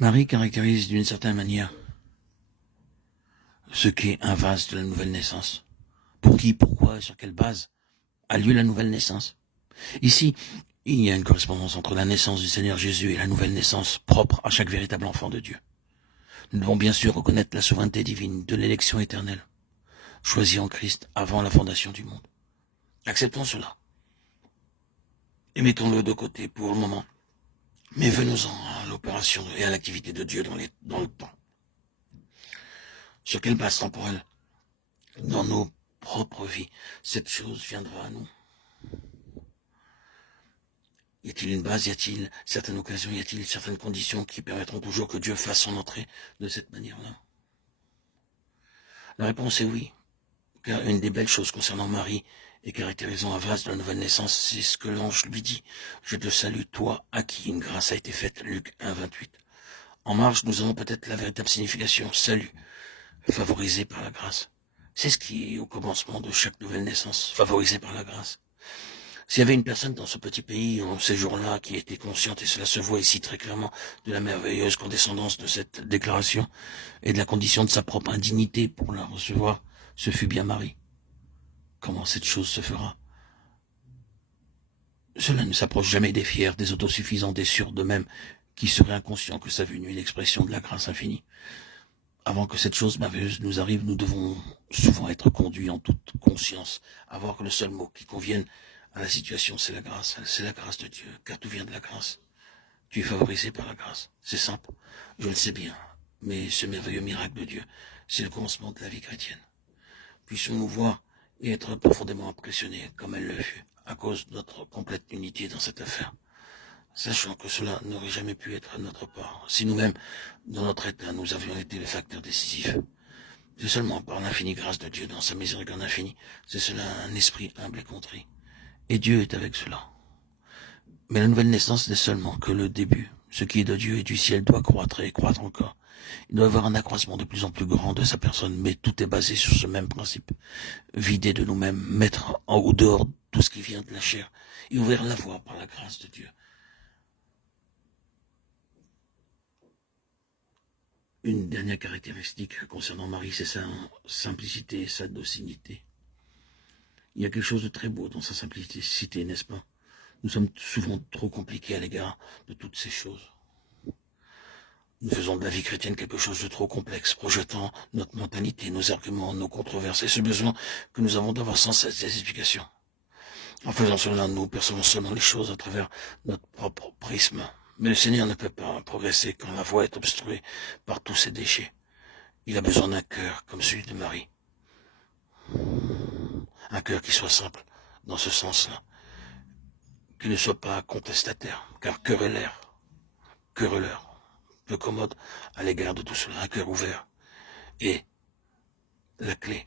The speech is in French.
Marie caractérise d'une certaine manière ce qu'est un vase de la nouvelle naissance. Pour qui, pourquoi, sur quelle base a lieu la nouvelle naissance. Ici, il y a une correspondance entre la naissance du Seigneur Jésus et la nouvelle naissance propre à chaque véritable enfant de Dieu. Nous devons bien sûr reconnaître la souveraineté divine de l'élection éternelle, choisie en Christ avant la fondation du monde. Acceptons cela et mettons-le de côté pour le moment. Mais venons-en à l'opération et à l'activité de Dieu dans le temps. Sur quelle base temporelle, dans nos propres vies, cette chose viendra à nous? Y a-t-il une base, y a-t-il certaines occasions, y a-t-il certaines conditions qui permettront toujours que Dieu fasse son entrée de cette manière-là? La réponse est oui, car une des belles choses concernant Marie et caractérisant un vase de la nouvelle naissance, c'est ce que l'ange lui dit. Je te salue, toi, à qui une grâce a été faite. Luc 1, 28. En marge, nous avons peut-être la véritable signification, salut, favorisé par la grâce. C'est ce qui est au commencement de chaque nouvelle naissance, favorisé par la grâce. S'il y avait une personne dans ce petit pays en ces jours-là qui était consciente, et cela se voit ici très clairement, de la merveilleuse condescendance de cette déclaration et de la condition de sa propre indignité pour la recevoir, ce fut bien Marie. Comment cette chose se fera? Cela ne s'approche jamais des fiers, des autosuffisants, des sûrs d'eux-mêmes, qui seraient inconscients que sa venue est l'expression de la grâce infinie. Avant que cette chose merveilleuse nous arrive, nous devons souvent être conduits en toute conscience, à voir que le seul mot qui convienne à la situation, c'est la grâce de Dieu, car tout vient de la grâce. Tu es favorisé par la grâce, c'est simple, je le sais bien, mais ce merveilleux miracle de Dieu, c'est le commencement de la vie chrétienne. Puissions-nous voir et être profondément impressionnés, comme elle le fut, à cause de notre complète unité dans cette affaire, sachant que cela n'aurait jamais pu être à notre part, si nous-mêmes, dans notre état, nous avions été les facteurs décisifs. C'est seulement par l'infinie grâce de Dieu dans sa miséricorde infinie, c'est cela un esprit humble et contrit. Et Dieu est avec cela. Mais la nouvelle naissance n'est seulement que le début. Ce qui est de Dieu et du ciel doit croître et croître encore. Il doit y avoir un accroissement de plus en plus grand de sa personne, mais tout est basé sur ce même principe. Vider de nous-mêmes, mettre au dehors tout ce qui vient de la chair, et ouvrir la voie par la grâce de Dieu. Une dernière caractéristique concernant Marie, c'est sa simplicité et sa docilité. Il y a quelque chose de très beau dans sa simplicité, n'est-ce pas? Nous sommes souvent trop compliqués à l'égard de toutes ces choses. Nous faisons de la vie chrétienne quelque chose de trop complexe, projetant notre mentalité, nos arguments, nos controverses et ce besoin que nous avons d'avoir sans cesse des explications. En faisant cela, nous percevons seulement les choses à travers notre propre prisme. Mais le Seigneur ne peut pas progresser quand la voie est obstruée par tous ces déchets. Il a besoin d'un cœur comme celui de Marie. Un cœur qui soit simple, dans ce sens-là. Qui ne soit pas contestataire, car querelleur, peu commode à l'égard de tout cela, un cœur ouvert. Et la clé,